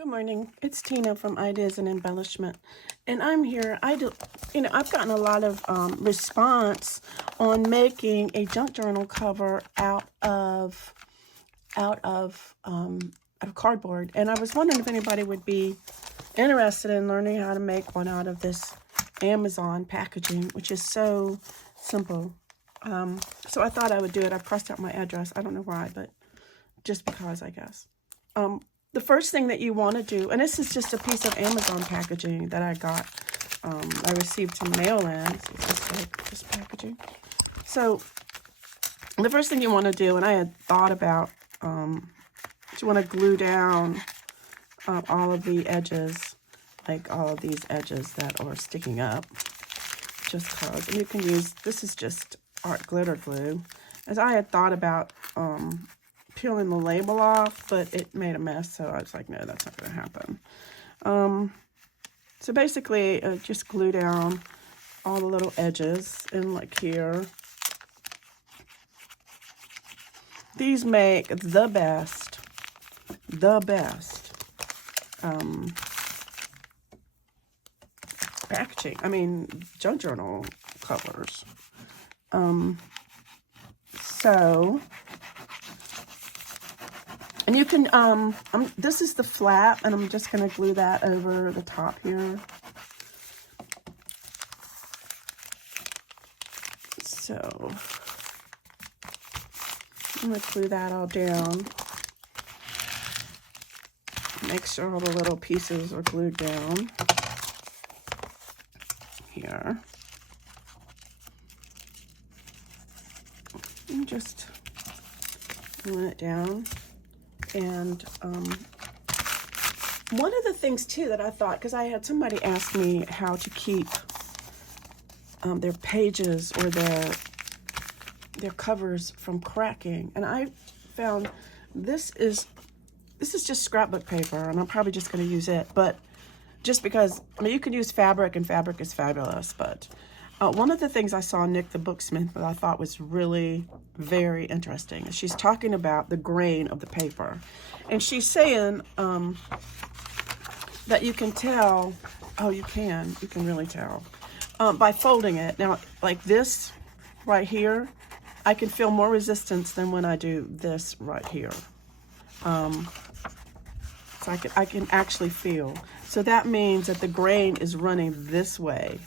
Good morning. It's Tina from Ideas and Embellishment, and I'm here. I've gotten a lot of response on making a junk journal cover out of cardboard, and I was wondering if anybody would be interested in learning how to make one out of this Amazon packaging, which is so simple. So I thought I would do it. I've crossed out my address. I don't know why, but just because, I guess. The first thing that you want to do, and this is just a piece of Amazon packaging that I got. I received some mail-in. So it's like this packaging. So the first thing you want to do, and I had thought about, you want to glue down all of the edges, like all of these edges that are sticking up, just cause. And you can use, this is just art glitter glue, as I had thought about peeling the label off, but it made a mess, so I was like, no, that's not going to happen. So basically, just glue down all the little edges, and like here. These make the best packaging. I mean, junk journal covers. And you can, this is the flap, and I'm just going to glue that over the top here. So, I'm going to glue that all down. Make sure all the little pieces are glued down here. And just glue it down. And one of the things too that I thought, because I had somebody ask me how to keep their pages or their covers from cracking, and I found this is just scrapbook paper, and I'm probably just going to use it, but just because, I mean, you can use fabric, and fabric is fabulous, but one of the things I saw Nick the Booksmith that I thought was really very interesting is she's talking about the grain of the paper. And she's saying that you can tell, you can really tell, by folding it. Now, like this right here, I can feel more resistance than when I do this right here. So I can actually feel. So that means that the grain is running this way.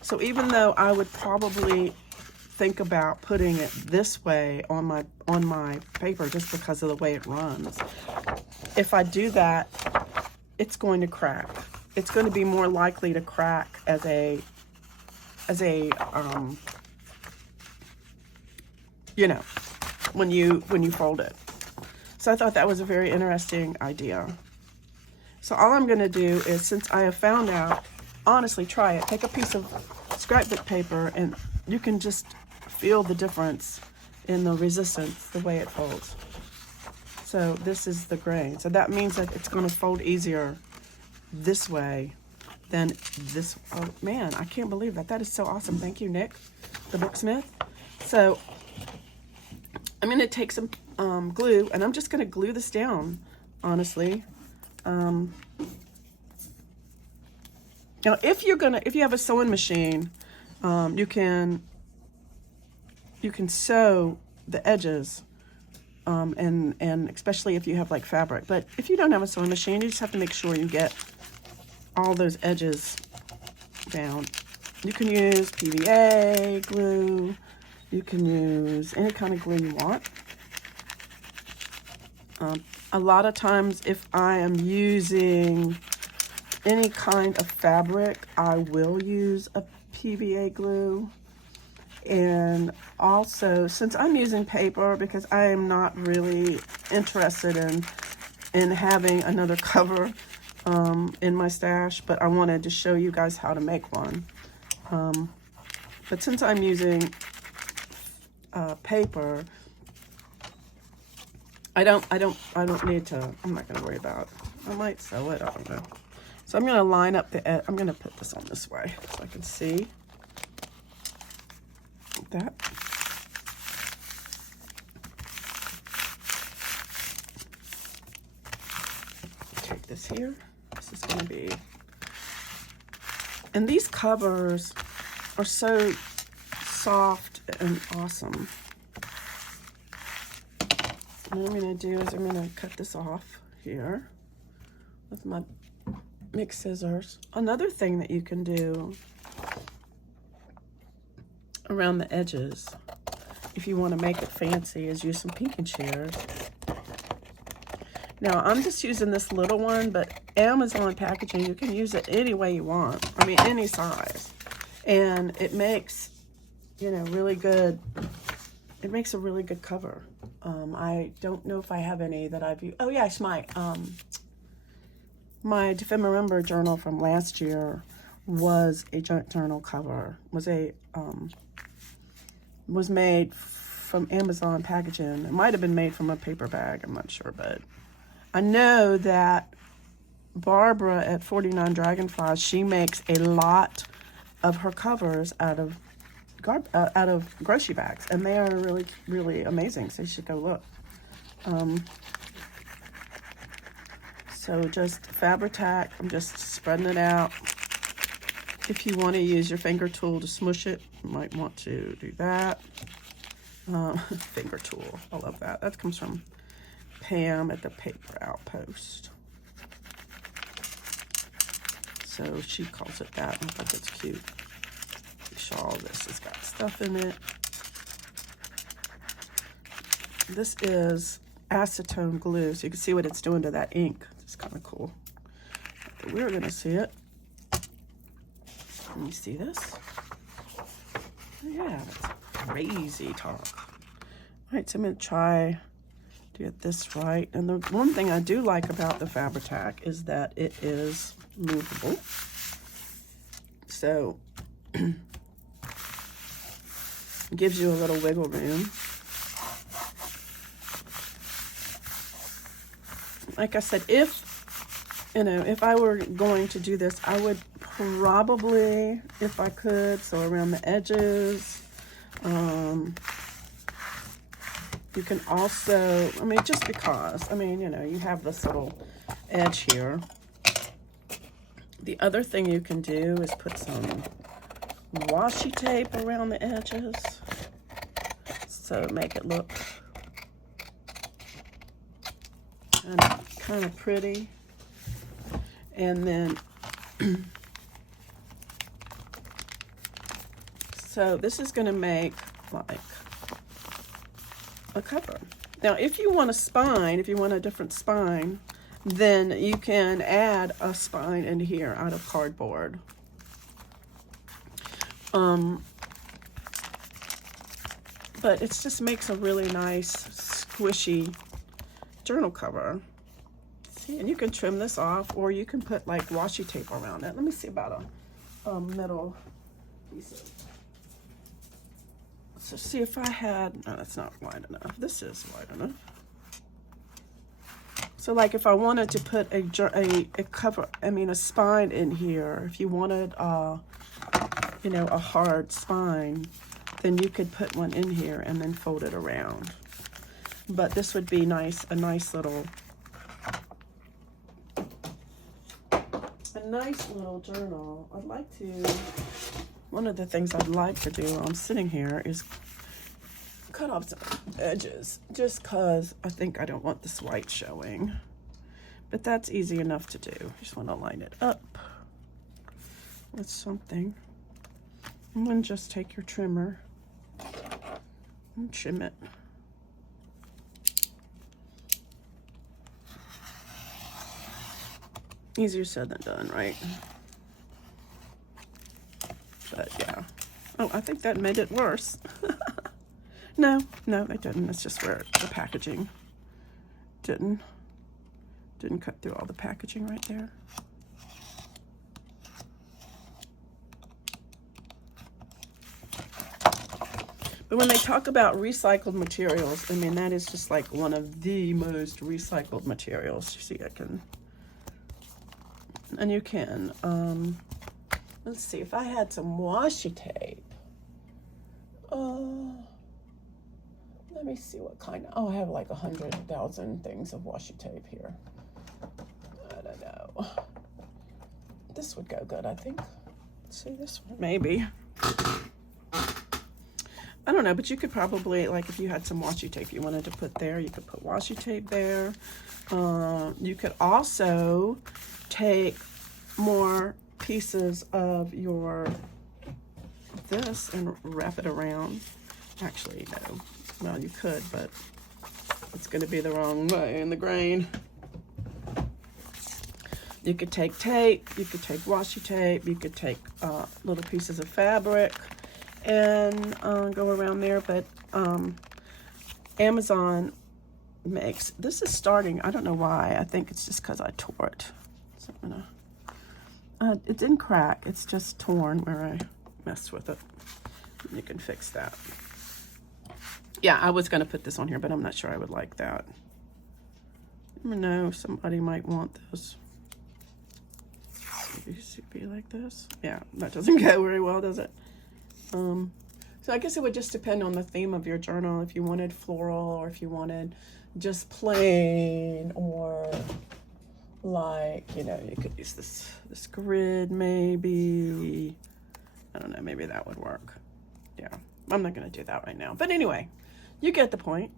So even though I would probably think about putting it this way on my paper just because of the way it runs, if I do that, it's going to crack. It's going to be more likely to crack as a when you fold it. So I thought that was a very interesting idea. So all I'm going to do is, since I have found out, honestly, try it. Take a piece of scrapbook paper, and you can just feel the difference in the resistance, the way it folds. So this is the grain. So that means that it's going to fold easier this way than this. Oh man, I can't believe that. That is so awesome. Thank you, Nick, the Booksmith. So I'm going to take some glue, and I'm just going to glue this down, honestly. Now, if you have a sewing machine, you can sew the edges, and especially if you have like fabric. But if you don't have a sewing machine, you just have to make sure you get all those edges down. You can use PVA glue. You can use any kind of glue you want. A lot of times, if I am using any kind of fabric, I will use a PVA glue. And also, since I'm using paper, because I am not really interested in having another cover in my stash, but I wanted to show you guys how to make one. But since I'm using paper, I don't need to. I'm not going to worry about it. I might sew it. I don't know. So I'm going to line up I'm going to put this on this way so I can see that. Take this here. This is going to be, and these covers are so soft and awesome. What I'm going to do is I'm going to cut this off here with my big scissors. Another thing that you can do around the edges, if you want to make it fancy, is use some pinking shears. Now, I'm just using this little one, but Amazon packaging, you can use it any way you want. I mean, any size. And it makes, you know, really good, it makes a really good cover. I don't know if I have any that I've used. Oh, yes, my Defend-Remember journal from last year was a journal cover, was made from Amazon packaging. It might have been made from a paper bag, I'm not sure, but I know that Barbara at 49 Dragonflies, she makes a lot of her covers out of grocery bags, and they are really, really amazing, so you should go look. So just Fabri-Tac, I'm just spreading it out. If you want to use your finger tool to smush it, you might want to do that. Finger tool, I love that. That comes from Pam at the Paper Outpost. So she calls it that. I think it's cute. All this has got stuff in it. This is acetone glue, so you can see what it's doing to that ink. It's kind of cool. We're gonna see it. Can you see this? Yeah, that's crazy talk. All right, so I'm gonna try to get this right. And the one thing I do like about the Fabri-Tac is that it is movable. So gives you a little wiggle room. Like I said, if I were going to do this, I would probably, if I could, so around the edges. You can also, I mean, just because, I mean, you know, you have this little edge here. The other thing you can do is put some washi tape around the edges, so make it look kind of pretty. And then so this is going to make like a cover. Now if you want a spine, if you want a different spine, then you can add a spine in here out of cardboard. But it just makes a really nice squishy journal cover. See, and you can trim this off, or you can put like washi tape around it. Let me see about a middle piece of, so see if I had, no, that's not wide enough. This is wide enough. So like if I wanted to put a cover, I mean a spine in here, if you wanted you know, a hard spine, then you could put one in here and then fold it around. But this would be nice, a nice little journal. I'd like to, one of the things I'd like to do while I'm sitting here is cut off some edges, just cause I think I don't want this white showing. But that's easy enough to do. Just want to line it up with something. And then just take your trimmer and trim it. Easier said than done, right? But yeah. Oh, I think that made it worse. No, it didn't. It's just where the packaging didn't cut through all the packaging right there. But when they talk about recycled materials, I mean, that is just like one of the most recycled materials. You see, I can, and you can, let's see, if I had some washi tape, let me see what kind of, I have like 100,000 things of washi tape here. I don't know. this would go good, I think. Let's see this one, maybe. I don't know, but you could probably, like if you had some washi tape you wanted to put there, you could put washi tape there. You could also take more pieces of this and wrap it around. Actually, no. Well, you could, but it's going to be the wrong way in the grain. You could take tape, you could take washi tape, you could take little pieces of fabric and go around there. But Amazon makes, this is starting, I don't know why, I think it's just because I tore it. So I'm gonna, it didn't crack, it's just torn where I messed with it. You can fix that. Yeah, I was gonna put this on here, but I'm not sure I would like that. I don't know, somebody might want those. Be like this. Yeah, that doesn't go very well, does it? So I guess it would just depend on the theme of your journal. If you wanted floral, or if you wanted just plain, or like, you know, you could use this grid maybe. I don't know, maybe that would work. Yeah, I'm not gonna do that right now. But anyway, you get the point.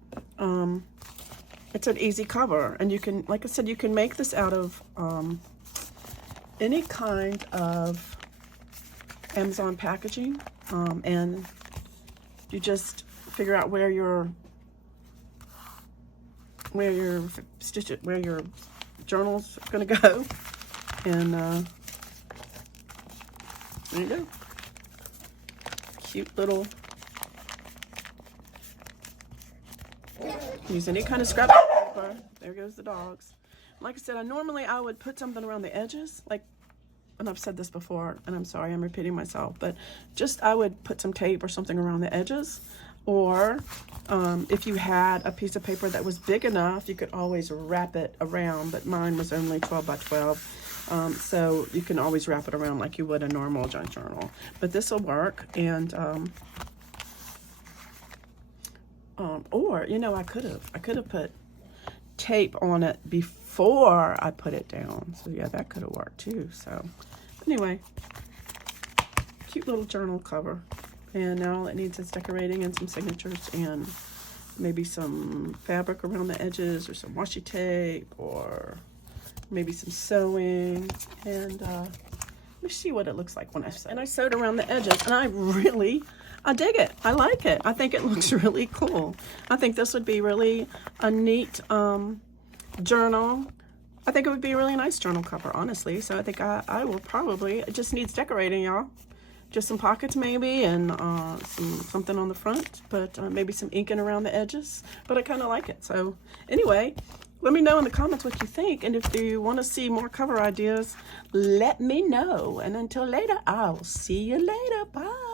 It's an easy cover, and you can, like I said, you can make this out of any kind of Amazon packaging, and you just figure out where your journal's gonna go, and there you go. Cute little. Use any kind of scrap paper. There goes the dogs. Like I said, I would put something around the edges, like, and I've said this before, and I'm sorry, I'm repeating myself, but just I would put some tape or something around the edges, or if you had a piece of paper that was big enough, you could always wrap it around, but mine was only 12 by 12, so you can always wrap it around like you would a normal junk journal. But this will work, and or, you know, I could have put tape on it before I put it down. So yeah, that could have worked too. So anyway, cute little journal cover. And now all it needs is decorating and some signatures and maybe some fabric around the edges, or some washi tape, or maybe some sewing. And let me see what it looks like when I sew. And I sewed around the edges, and I dig it. I like it. I think it looks really cool. I think this would be really a neat journal. I think it would be a really nice journal cover, honestly. So I think I will probably, it just needs decorating, y'all. Just some pockets maybe, and something on the front, but maybe some inking around the edges. But I kind of like it. So anyway, let me know in the comments what you think. And if you want to see more cover ideas, let me know. And until later, I'll see you later. Bye.